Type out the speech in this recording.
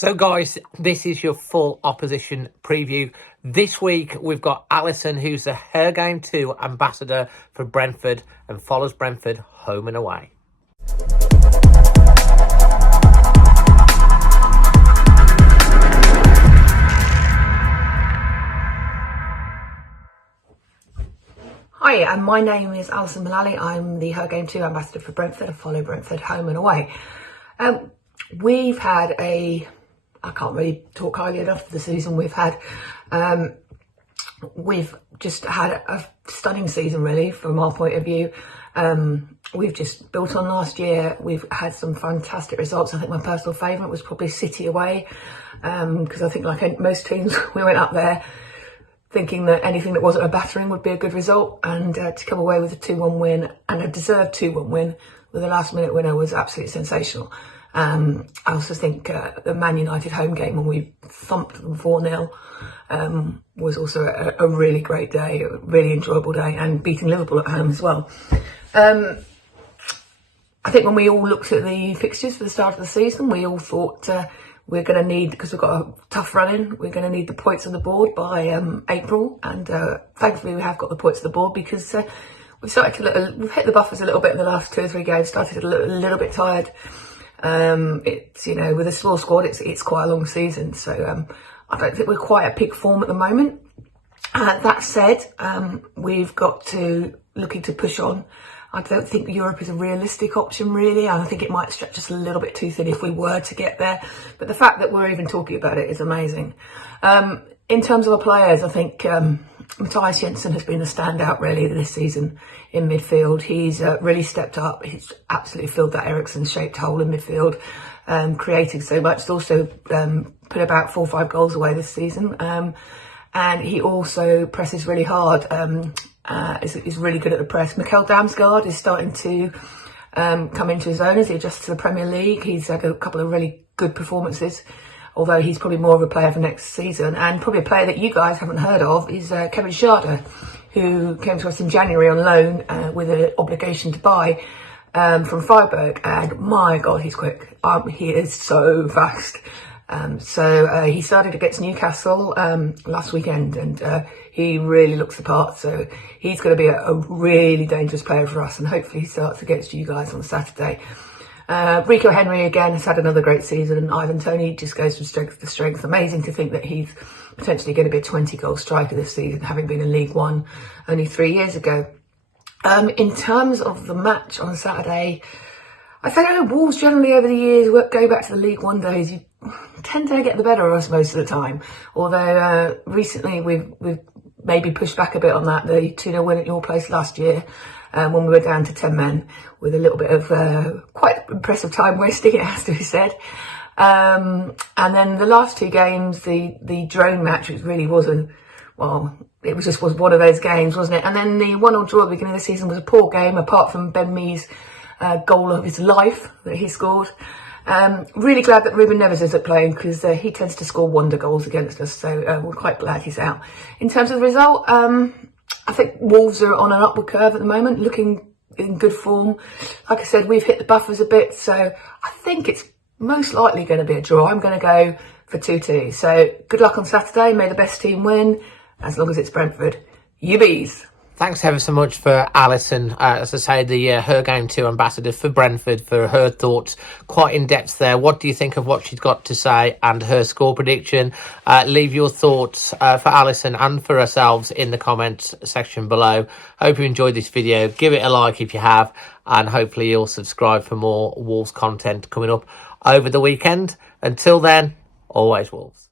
So guys, this is your full opposition preview. This week we've got Alison, who's the Her Game 2 ambassador for Brentford and follows Brentford home and away. Hi, and my name is Alison Mullally. I'm the Her Game 2 ambassador for Brentford. I follow Brentford home and away. We've had I can't really talk highly enough of the season we've had. We've just had a stunning season, really, from our point of view. We've just built on last year. We've had some fantastic results. I think my personal favourite was probably City away, because I think, like most teams, we went up there thinking that anything that wasn't a battering would be a good result, and to come away with a 2-1 win, and a deserved 2-1 win with a last minute winner, was absolutely sensational. I also think the Man United home game when we thumped them 4-0 was also a really great day, a really enjoyable day, and beating Liverpool at home as well. I think when we all looked at the fixtures for the start of the season, we all thought we're going to need, because we've got a tough run in, we're going to need the points on the board by April, and thankfully we have got the points on the board, because we've hit the buffers a little bit in the last 2 or 3 games, started a little bit tired. It's, with a small squad, it's quite a long season, so I don't think we're quite at peak form at the moment. That said, we've got to looking to push on. I don't think Europe is a realistic option, really, and I think it might stretch us a little bit too thin if we were to get there, but the fact that we're even talking about it is amazing. In terms of our players, I think Matthias Jensen has been a standout, really, this season in midfield. He's really stepped up. He's absolutely filled that Eriksen-shaped hole in midfield, creating so much. He's also put about 4 or 5 goals away this season, and he also presses really hard. Is really good at the press. Mikel Damsgaard is starting to come into his own as he adjusts to the Premier League. He's had a couple of really good performances, although he's probably more of a player for next season. And probably a player that you guys haven't heard of is Kevin Schade, who came to us in January on loan with an obligation to buy from Freiburg. And my God, he's quick. He is so fast. So he started against Newcastle last weekend, and he really looks the part. So he's going to be a really dangerous player for us, and hopefully he starts against you guys on Saturday. Rico Henry again has had another great season, and Ivan Toney just goes from strength to strength. Amazing to think that he's potentially going to be a 20-goal striker this season, having been in League One only 3 years ago. In terms of the match on Saturday, I think Wolves generally over the years, going back to the League One days, you tend to get the better of us most of the time. Although recently we've maybe pushed back a bit on that. The 2-0 win at your place last year, when we were down to 10 men, with a little bit of quite impressive time wasting, it has to be said. And then the last 2 games, the drone match, which really wasn't, well, it was one of those games, wasn't it? And then the 1-1 draw at the beginning of the season was a poor game, apart from Ben Mee's goal of his life that he scored. Really glad that Ruben Neves isn't playing, because he tends to score wonder goals against us, so we're quite glad he's out. In terms of the result, I think Wolves are on an upward curve at the moment, looking in good form. Like I said, we've hit the buffers a bit, so I think it's most likely going to be a draw. I'm going to go for 2-2. So good luck on Saturday. May the best team win, as long as it's Brentford. You bees. Thanks ever so much for Alison, as I say, the Her Game 2 ambassador for Brentford, for her thoughts. Quite in depth there. What do you think of what she's got to say and her score prediction? Leave your thoughts for Alison and for ourselves in the comments section below. Hope you enjoyed this video. Give it a like if you have, and hopefully you'll subscribe for more Wolves content coming up over the weekend. Until then, always Wolves.